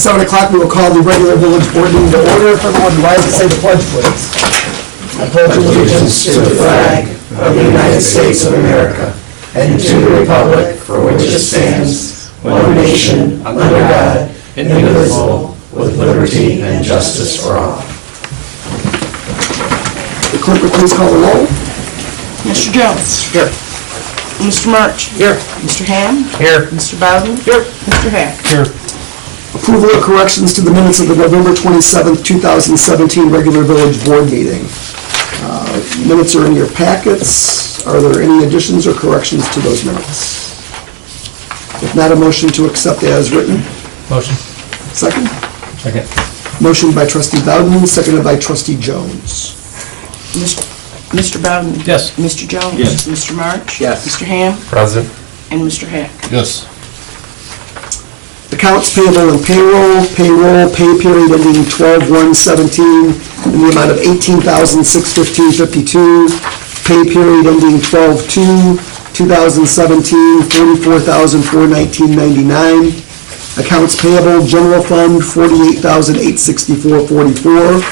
7 o'clock, we will call the regular village board meeting to order. If everyone would rise to say the pledge, please. I pledge allegiance to the flag of the United States of America and to the republic for which it stands, one nation, under God, indivisible, with liberty and justice for all. The clerk will please call the roll. Mr. Jones. Here. Mr. March. Here. Mr. Ham. Here. Mr. Bowden. Here. Mr. Hack. Here. Approval of corrections to the minutes of the November 27th, 2017 regular village board meeting. Minutes are in your packets. Are there any additions or corrections to those minutes? If not, a motion to accept as written. Motion. Second? Second. Motion by trustee Bowden, seconded by trustee Jones. Mr. Bowden. Yes. Mr. Jones. Yes. Mr. March. Yes. Mr. Ham. Present. And Mr. Hack. Yes. Accounts payable and payroll, pay period ending 12/1/17 in the amount of $18,615.52. Pay period ending 12/2/2017, $44,419.99. Accounts payable, general fund, $48,864.44.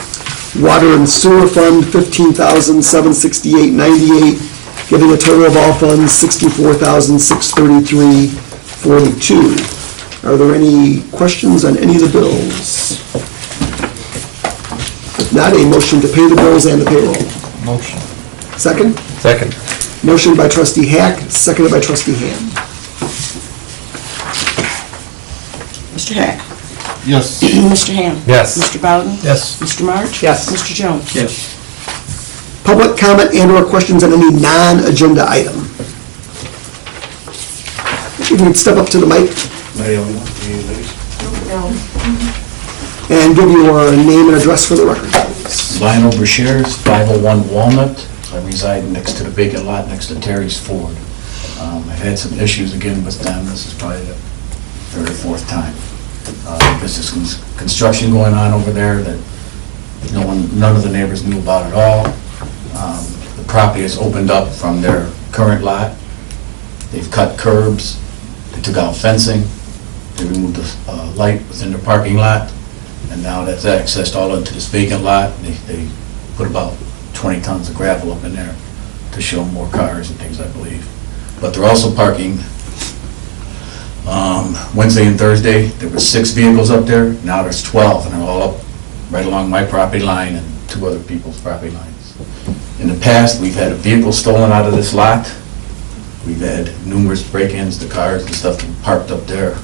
Water and sewer fund, $15,768.98, giving a total of all funds $64,633.42. Are there any questions on any of the bills? If not, a motion to pay the bills and the payroll. Motion. Second? Second. Motion by trustee Hack, seconded by trustee Ham. Mr. Hack. Yes. Mr. Ham. Yes. Mr. Bowden. Yes. Mr. March. Yes. Mr. Jones. Yes. Public comment and/or questions on any non-agenda item. If you could step up to the mic and give your name and address for the record. Lionel Brashears, 501 Walnut. I reside next to the vacant lot next to Terry's Ford. I've had some issues again with them. This is probably the third or fourth time. There's just construction going on over there that none of the neighbors knew about at all. The property is opened up from their current lot. They've cut curbs. They took out fencing. They removed the light within the parking lot. And now that's accessed all into this vacant lot. They put about 20 tons of gravel up in there to show more cars and things, I believe. But they're also parking Wednesday and Thursday. There were 6 vehicles up there. Now there's 12, and they're all up right along my property line and 2 other people's property lines. In the past, we've had a vehicle stolen out of this lot. We've had numerous break-ins to cars and stuff parked up there.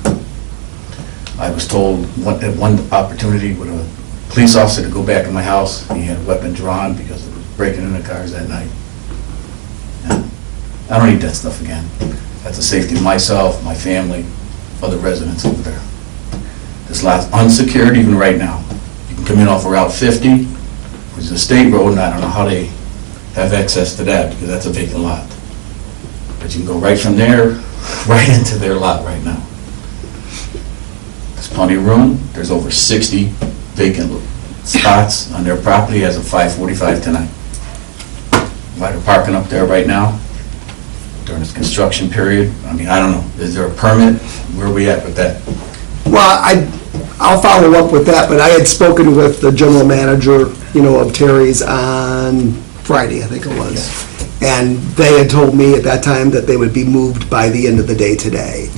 I was told at one opportunity with a police officer to go back in my house. He had a weapon drawn because it was breaking into cars that night. And I don't need that stuff again. That's the safety of myself, my family, other residents over there. This lot's unsecured even right now. You can come in off of Route 50, which is a state road, and I don't know how they have access to that because that's a vacant lot. But you can go right from there, right into their lot right now. There's plenty of room. There's over 60 vacant spots on their property as of 5:45 tonight. Why they're parking up there right now during this construction period, I mean, I don't know. Is there a permit? Where are we at with that? Well, I'll follow up with that, but I had spoken with the general manager, of Terry's on Friday, I think it was. And they had told me at that time that they would be moved by the end of the day today,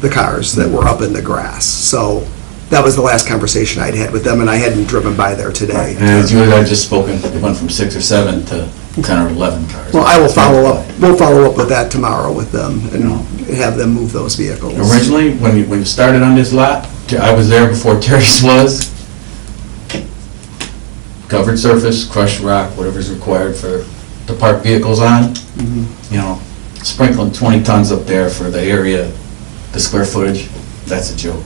the cars that were up in the grass. So that was the last conversation I'd had with them, and I hadn't driven by there today. And as you and I just spoken, it went from 6 or 7 to 10 or 11 cars. Well, I will follow up, we'll follow up with that tomorrow with them and have them move those vehicles. Originally, when you started on this lot, I was there before Terry's was. Covered surface, crushed rock, whatever's required to park vehicles on. Sprinkling 20 tons up there for the area, the square footage, that's a joke.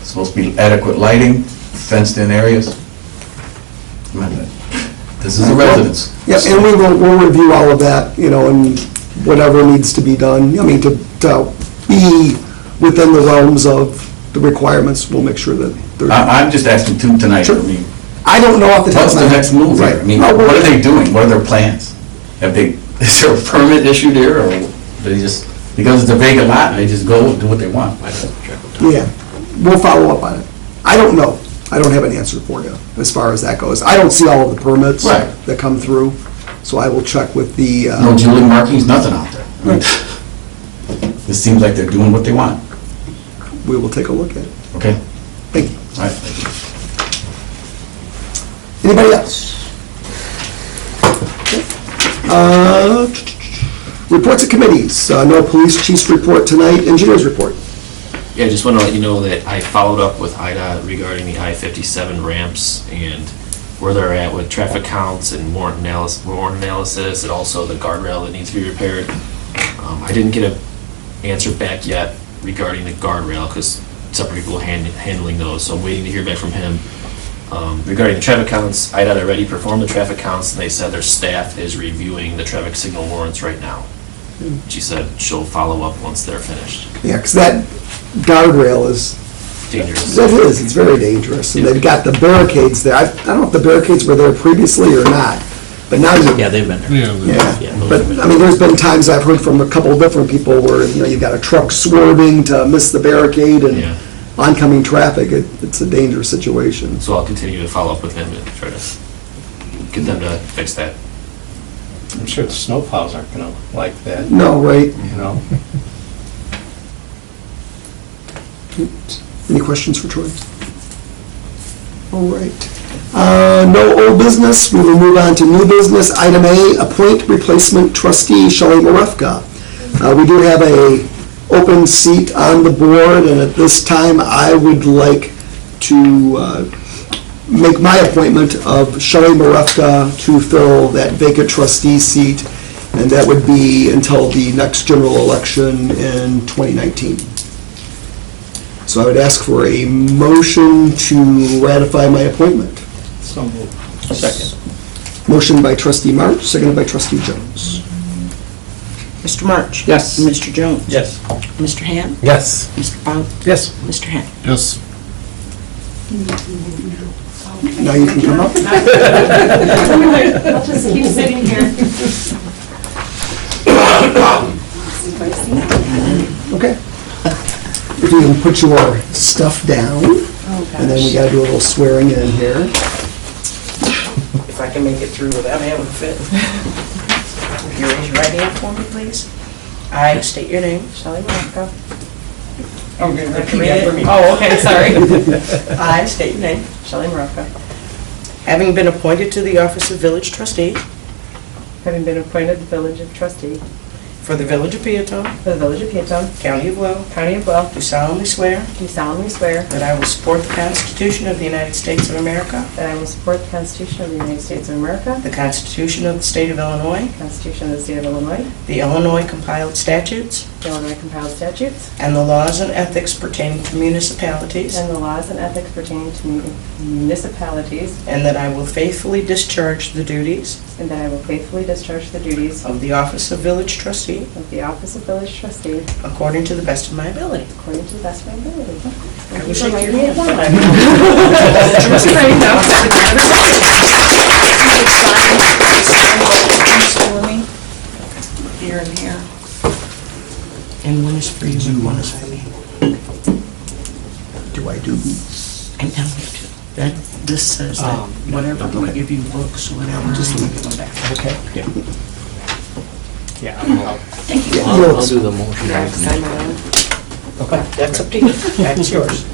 It's supposed to be adequate lighting, fenced-in areas. This is a residence. Yep, and we'll review all of that, and whatever needs to be done. I mean, to be within the realms of the requirements, we'll make sure that they're. I'm just asking too tonight. Sure. I mean, I don't know off the top what's of my the head. next move here? I mean, what are they doing? What are their plans? Is there a permit issued here, or they just, because it's a vacant lot, they just go and do what they want? Yeah, we'll follow up on it. I don't know. I don't have an answer for you as far as that goes. I don't see all of the permits Right. that come through, so I will check with the, No Julie markings, nothing out there. It seems like they're doing what they want. we will take a look at it. Okay? Thank you. All right, thank you. Anybody else? Reports of committees. No police chief's report tonight, engineer's report. Yeah, I just want to let you know that I followed up with IDOT regarding the I-57 ramps and where they're at with traffic counts and warrant analysis, and also the guardrail that needs to be repaired. I didn't get an answer back yet regarding the guardrail because separate people are handling those, so I'm waiting to hear back from him. Regarding the traffic counts, IDOT already performed the traffic counts, and they said their staff is reviewing the traffic signal warrants right now. She said she'll follow up once they're finished. Yeah, because that guardrail is, Dangerous. that is, it's very dangerous. And they've got the barricades there. I don't know if the barricades were there previously or not, but now you. Yeah, they've been there. Yeah, Yeah, those but, have been- I mean, there's been times I've heard from a couple of different people where, you know, you've got a truck swerving to miss the barricade and Yeah. oncoming traffic. It's a dangerous situation. So I'll continue to follow up with him and try to get them to fix that. I'm sure the snowplows aren't gonna like that, No, right? you know? Any questions for Troy? All right. No old business. We will move on to new business. Item A, appoint replacement trustee Shelley Marefka. We do have a open seat on the board, and at this time, I would like to make my appointment of Shelley Marefka to fill that vacant trustee seat, and that would be until the next general election in 2019. So I would ask for a motion to ratify my appointment. So moved. Second. Motion by trustee March, seconded by trustee Jones. Mr. March? Yes. Mr. Jones? Yes. Mr. Ham? Yes. Mr. Blount? Yes. Mr. Hack? Yes. Now you can come up. I'll just keep sitting here. Okay. If you can put your stuff down, and then we gotta do a little swearing in here. If I can make it through without having to fit. If you raise your right hand for me, please. I state your name. Shelley Marefka. Oh, good. Repeat after me. Oh, okay, sorry. I state your name. Shelley Marefka. Having been appointed to the office of village trustee Having been appointed the village of trustee for the village of Peotone, for the village of Peotone, county of Will, county of Will, do solemnly swear do solemnly swear that I will support the Constitution of the United States of America, that I will support the Constitution of the United States of America, the Constitution of the state of Illinois, the Constitution of the state of Illinois, the Illinois compiled statutes, the Illinois compiled statutes, and the laws and ethics pertaining to municipalities, and the laws and ethics pertaining to municipalities, and that I will faithfully discharge the duties and that I will faithfully discharge the duties of the office of village trustee of the office of village trustee according to the best of my ability. according to the best of my ability. I will shake your hand. Here and here. And one is for you and one is for me. Do I do? And now you too. That, this says that whatever we give you books, whatever, just leave them back. Okay. Yeah. I'll do the motion. Sign around. Okay, that's up to you. That's yours.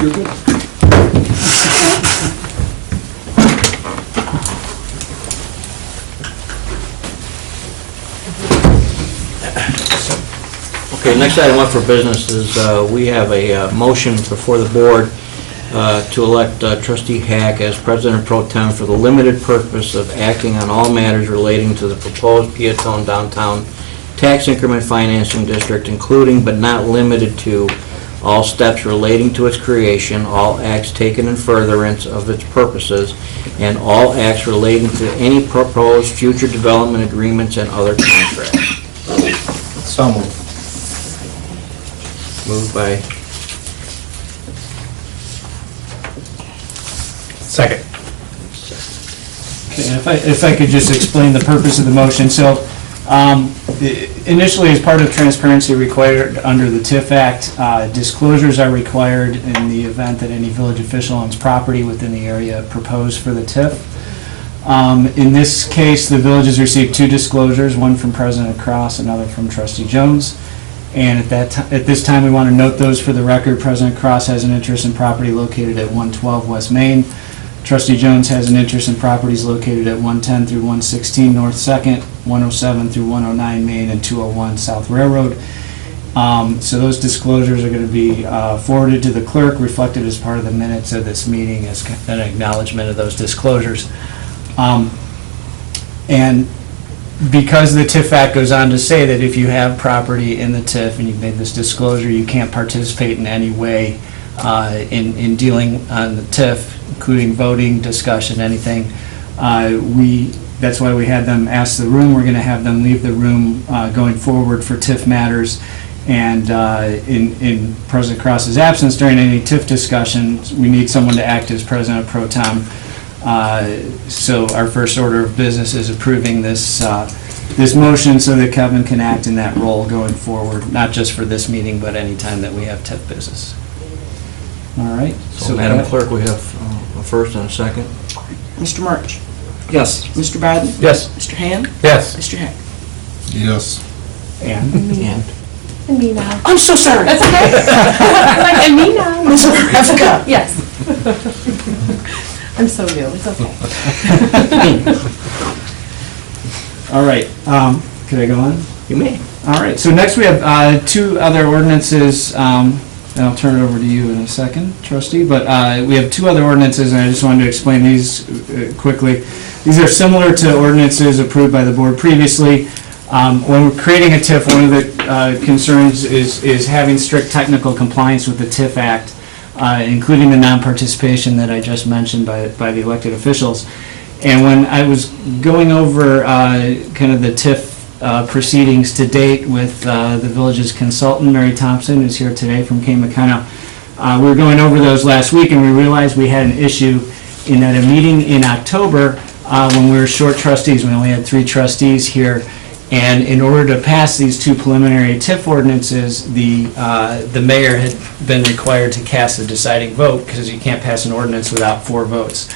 You're good. Okay, next item up for business is, we have a motion before the board to elect trustee Hack as president pro tem for the limited purpose of acting on all matters relating to the proposed Peotone Downtown Tax Increment Financing District, including but not limited to all steps relating to its creation, all acts taken in furtherance of its purposes, and all acts relating to any proposed future development agreements and other contracts. So moved. Moved by Second. If I could just explain the purpose of the motion. So initially, as part of transparency required under the TIF Act, disclosures are required in the event that any village official owns property within the area proposed for the TIF. In this case, the village has received 2 disclosures, one from President Cross, another from Trustee Jones. And at this time, we want to note those for the record. President Cross has an interest in property located at 112 West Main. Trustee Jones has an interest in properties located at 110 through 116 North 2nd, 107 through 109 Main, and 201 South Railroad. So those disclosures are going to be forwarded to the clerk, reflected as part of the minutes of this meeting as an acknowledgement of those disclosures. And because the TIF Act goes on to say that if you have property in the TIF and you've made this disclosure, you can't participate in any way in dealing on the TIF, including voting, discussion, anything. That's why we had them ask the room. We're going to have them leave the room going forward for TIF matters. And in President Cross's absence during any TIF discussions, we need someone to act as President Pro Tem. So our first order of business is approving this motion so that Kevin can act in that role going forward, not just for this meeting, but any time that we have TIF business. All right. So Madam Clerk, we have a first and a second. Mr. March? Yes. Mr. Bowden? Yes. Mr. Hand? Yes. Mr. Heck? Yes. And And me now. I'm so sorry. That's okay. Like, and me now. Ms. Margraf? Yes. I'm so new, it's okay. all right. Could I go on? You may. All right. So next we have 2 other ordinances. And I'll turn it over to you in a second, Trustee. But we have 2 other ordinances, and I just wanted to explain these quickly. These are similar to ordinances approved by the board previously. When we're creating a TIF, one of the concerns is having strict technical compliance with the TIF Act, including the non-participation that I just mentioned by the elected officials. And when I was going over kind of the TIF proceedings to date with the village's consultant, Mary Thompson, who's here today from Kay McKenna, we were going over those last week, and we realized we had an issue in at a meeting in October when we were short trustees. We only had 3 trustees here. And in order to pass these 2 preliminary TIF ordinances, the mayor had been required to cast a deciding vote, because you can't pass an ordinance without 4 votes.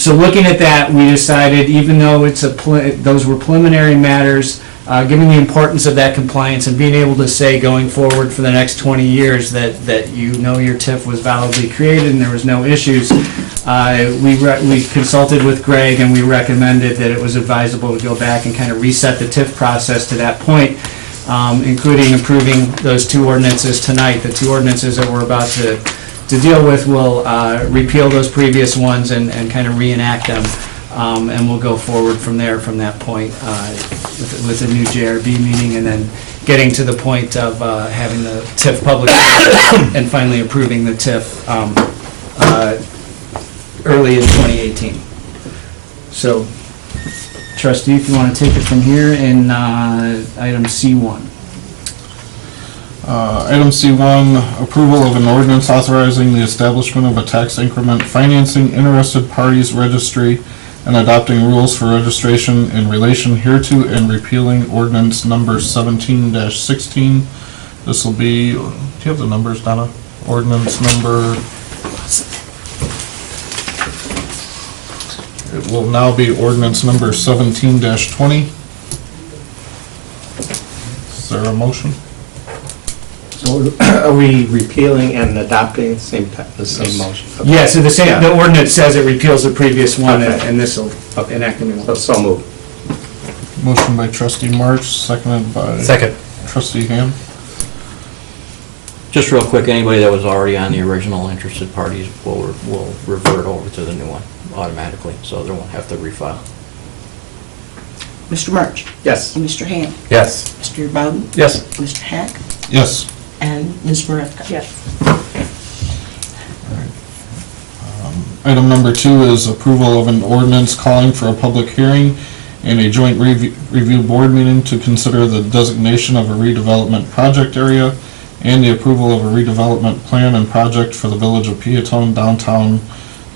So looking at that, we decided, even though those were preliminary matters, given the importance of that compliance and being able to say going forward for the next 20 years that your TIF was validly created and there was no issues, we consulted with Greg, and we recommended that it was advisable to go back and kind of reset the TIF process to that point, including approving those 2 ordinances tonight. The 2 ordinances that we're about to deal with will repeal those previous ones and kind of reenact them. And we'll go forward from there, from that point, with a new JRB meeting, and then getting to the point of having the TIF public and finally approving the TIF early in 2018. So, Trustee, if you want to take it from here in item C1. Item C1, approval of an ordinance authorizing the establishment of a tax increment financing interested parties registry and adopting rules for registration in relation hereto and repealing ordinance number 17-16. This will be, do you have the numbers, Donna? Ordinance number, it will now be ordinance number 17-20. Is there a motion? So are we repealing and adopting the same motion? Okay. Yeah, so Yeah. the ordinance says it repeals the previous one, Okay. and this will enact a new one. So moved. Motion by trustee March, seconded by Second. trustee Ham. Just real quick, anybody that was already on the original interested parties will revert over to the new one automatically, so they won't have to refile. Mr. March? Yes. Mr. Hand? Yes. Mr. Bowden? Yes. Mr. Heck? Yes. And Ms. Marevka? Yes. Item number 2 is approval of an ordinance calling for a public hearing and a joint review board meeting to consider the designation of a redevelopment project area and the approval of a redevelopment plan and project for the village of Peotone downtown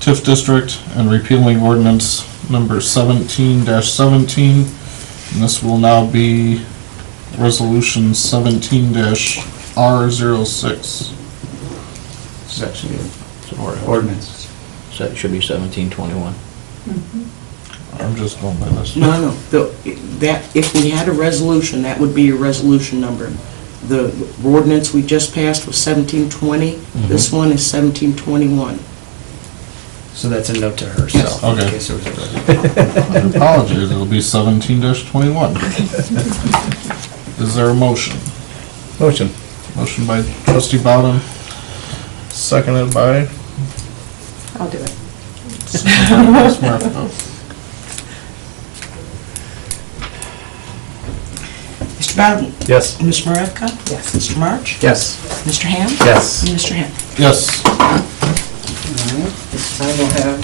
TIF district and repealing ordinance number 17-17, and this will now be resolution 17-R06. Ordinance. So that should be 1721. I'm just going by this. No, that, if we had a resolution, that would be your resolution number. The ordinance we just passed was 1720, this one is 1721. So that's a note to herself. Okay. In case there was a- My apologies, it'll be 17-21. Is there a motion? Motion. Motion by trustee Bowden, seconded by I'll do it. Ms. Markko. Mr. Bowden? Yes. Ms. Marevka? Yes. Mr. March? Yes. Mr. Ham? Yes. And Mr. Hen? Yes. I will have...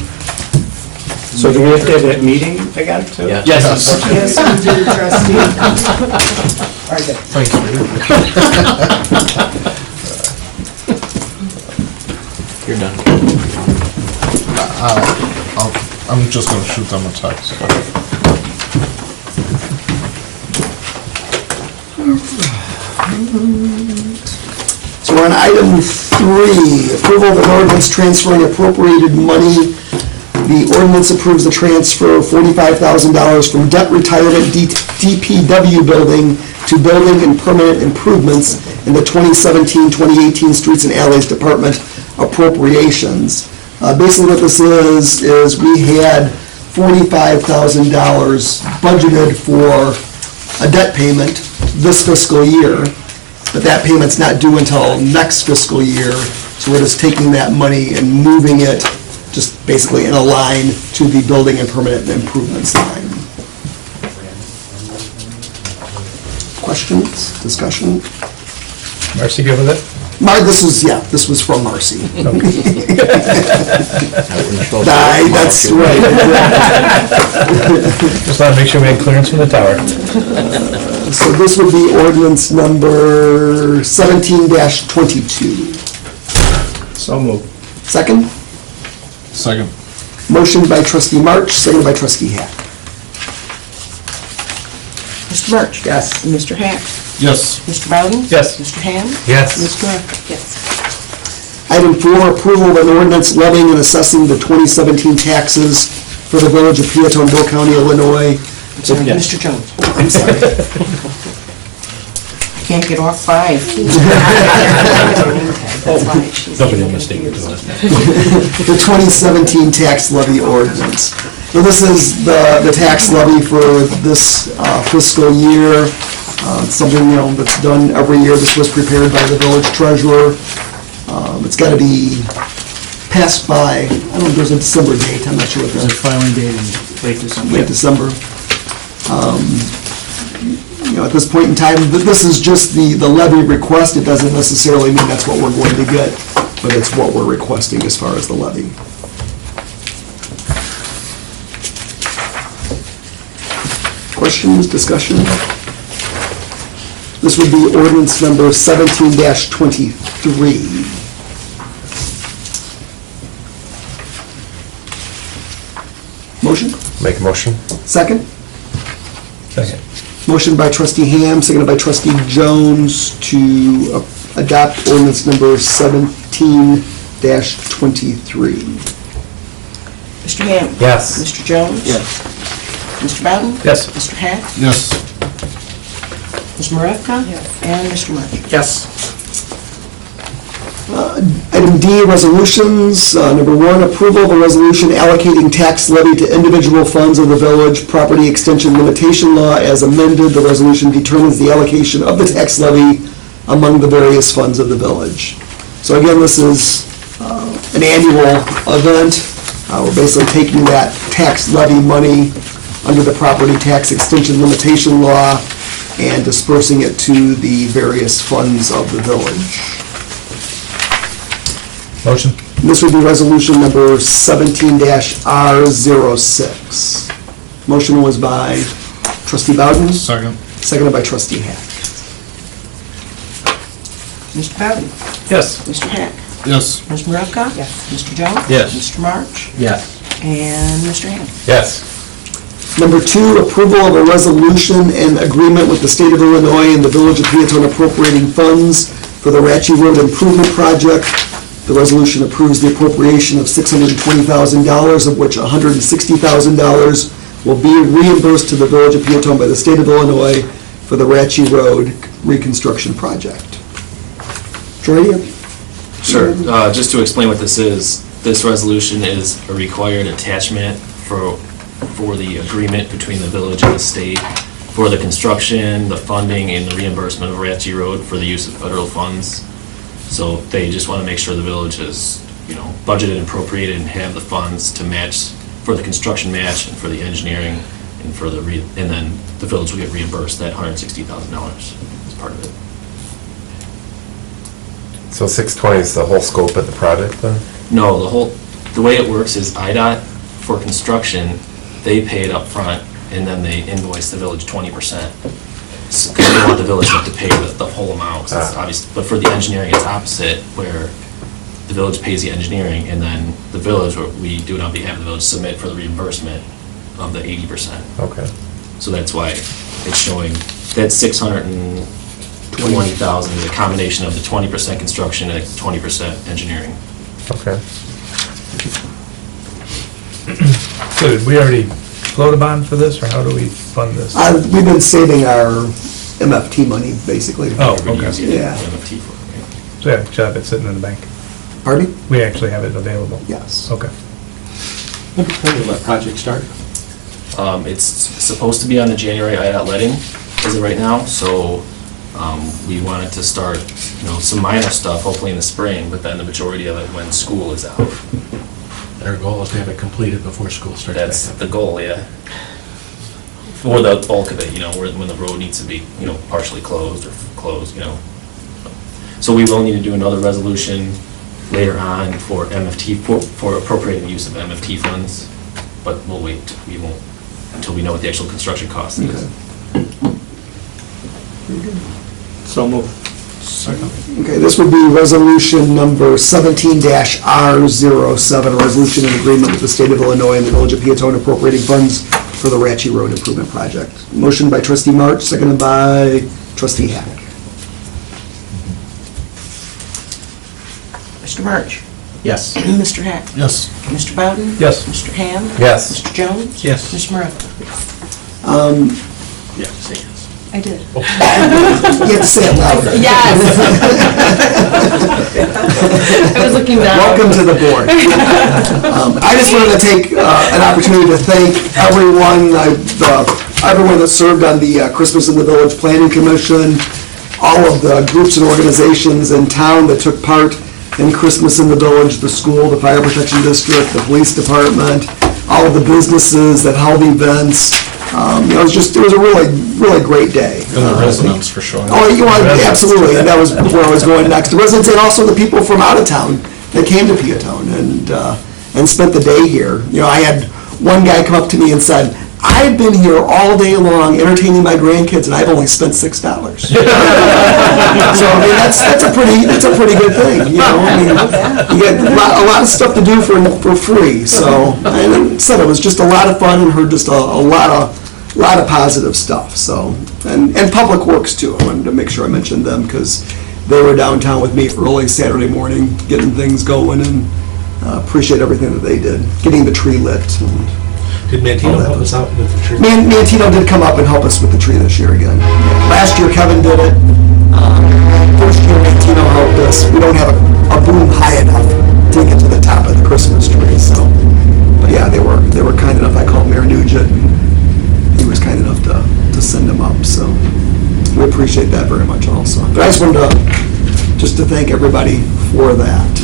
So do we have to have that meeting again too? Yes. Yes, we do, trustee. Very good. Thanks, Peter. You're done. I'm just gonna shoot them a text. So we're on item 3, approval of an ordinance transferring appropriated money. The ordinance approves the transfer of $45,000 from debt retirement DPW building to building and permanent improvements in the 2017-2018 Streets and Alleys Department appropriations. Basically what this is we had $45,000 budgeted for a debt payment this fiscal year, but that payment's not due until next fiscal year, so we're just taking that money and moving it just basically in a line to the building and permanent improvements line. Questions, discussion? Marcy, good with it? This was from Marcy. I wouldn't show up. That's right. Just want to make sure we had clearance from the tower. So this would be ordinance number 17-22. So moved. Second? Second. Motion by trustee March, seconded by trustee Hack. Mr. March? Yes. And Mr. Hack? Yes. Mr. Bowden? Yes. Mr. Ham? Yes. Ms. Marevka? Yes. Item 4, approval of an ordinance levying and assessing the 2017 taxes for the village of Peotone, County, Illinois. Sorry, Yes. Mr. Jones. I'm sorry. I can't get off 5. Nobody will mistake it to us. The 2017 tax levy ordinance. So this is the tax levy for this fiscal year. It's something, that's done every year. This was prepared by the village treasurer. It's got to be passed by, I don't know if there's a December date, I'm not sure what There's a the, filing date in late December. late December. At this point in time, this is just the levy request. It doesn't necessarily mean that's what we're going to get, but it's what we're requesting as far as the levy. Questions, discussion? This would be ordinance number 17-23. Motion? Make a motion. Second? Second. Motion by trustee Ham, seconded by trustee Jones to adopt ordinance number 17-23. Mr. Ham? Yes. Mr. Jones? Yes. Mr. Bowden? Yes. Mr. Hack? Yes. Ms. Marevka? Yes. And Mr. March? Yes. Item D, resolutions. Number 1, approval of a resolution allocating tax levy to individual funds of the village, property extension limitation law as amended. The resolution determines the allocation of the tax levy among the various funds of the village. So again, this is an annual event. We're basically taking that tax levy money under the property tax extension limitation law and dispersing it to the various funds of the village. Motion. And this would be resolution number 17-R06. Motion was by trustee Bowden, Second. seconded by trustee Hack. Mr. Bowden? Yes. Mr. Hack? Yes. Ms. Marevka? Yes. Mr. Jones? Yes. Mr. March? Yes. And Mr. Ham? Yes. Number 2, approval of a resolution and agreement with the State of Illinois and the Village of Peotone appropriating funds for the Ratchie Road Improvement Project. The resolution approves the appropriation of $620,000, of which $160,000 will be reimbursed to the Village of Peotone by the State of Illinois for the Ratchie Road reconstruction project. Troy? Sure. Just to explain what this is, this resolution is a required attachment for the agreement between the village and the state for the construction, the funding, and the reimbursement of Ratchie Road for the use of federal funds. So they just want to make sure the village is, budgeted and appropriated and have the funds to match for the construction match and for the engineering and for and then the village will get reimbursed that $160,000 as part of it. So 620 is the whole scope of the project then? No, the way it works is IDOT for construction, they pay it up front and then they invoice the village 20%. Because they want the village not to pay the whole amount. So it's obvious, but for the engineering, it's opposite, where the village pays the engineering and then the village, or we do it on behalf of the village, submit for the reimbursement of the 80%. Okay. So that's why it's showing that 620,000 is a combination of the 20% construction and 20% engineering. Okay. So did we already float a bond for this, or how do we fund this? We've been saving our MFT money, basically. Oh, We're okay. using Yeah. MFT for it. So yeah, should have it sitting in the bank. Pardon me? We actually have it available. Yes. Okay. When will that project start? It's supposed to be on the January IDOT letting as of right now, so we wanted to start, some minor stuff, hopefully in the spring, but then the majority of it when school is out. Our goal is to have it completed before school starts back That's up. the goal, yeah. Or the bulk of it, when the road needs to be, partially closed or closed, So we will need to do another resolution later on for MFT, for appropriating use of MFT funds, but we'll wait. We won't until we know what the actual construction cost is. So move. Okay, this would be resolution number 17-R07, a resolution in agreement with the State of Illinois and the Village of Peotone appropriating funds for the Ratchie Road Improvement Project. Motion by trustee March, seconded by trustee Hack. Mr. March? Yes. Mr. Hack? Yes. Mr. Bowden? Yes. Mr. Ham? Yes. Mr. Jones? Yes. Mr. Marevka? Yeah, say yes. I did. You have to say it louder. Yes. I was looking down. Welcome to the board. I just wanted to take an opportunity to thank everyone that served on the Christmas in the Village Planning Commission, all of the groups and organizations in town that took part in Christmas in the Village, the school, the fire protection district, the police department, all of the businesses that held events. It was a really, really great day. And the residents for showing up. Oh, absolutely, and that was where I was going next. The residents and also the people from out of town that came to Peotone and spent the day here. I had one guy come up to me and said, "I've been here all day long entertaining my grandkids, and I've only spent $6." So that's a pretty good thing. You get a lot of stuff to do for free. So and said it was just a lot of fun and heard just a lot of positive stuff. So and Public Works too. I wanted to make sure I mentioned them because they were downtown with me early Saturday morning, getting things going, and appreciate everything that they did, getting the tree lit. And Did Mantino help us out with the tree? Mantino did come up and help us with the tree this year again. Last year Kevin did it. First year Mantino helped us. We don't have a boom high enough to get to the top of the Christmas tree. So, but yeah, they were kind enough. I called Mayor Nugent, and he was kind enough to send them up. So we appreciate that very much also. But I just wanted to thank everybody for that.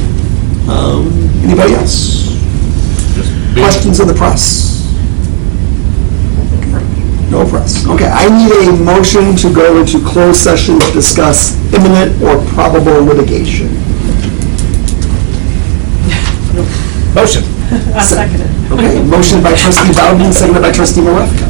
Anybody else? Questions of the press? No press. Okay, I need a motion to go into closed session to discuss imminent or probable litigation. Motion. I'll second it. Okay, motion by trustee Bowden, seconded by trustee Marevka.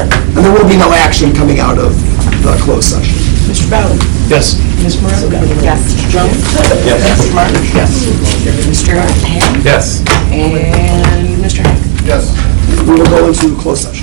And there will be no action coming out of the closed session. Mr. Bowden? Yes. Ms. Marevka? Yes. Mr. Jones? Yes. Mr. March? Yes. Mr. Ham? Yes. And Mr. Hack? Yes. we will go into closed session.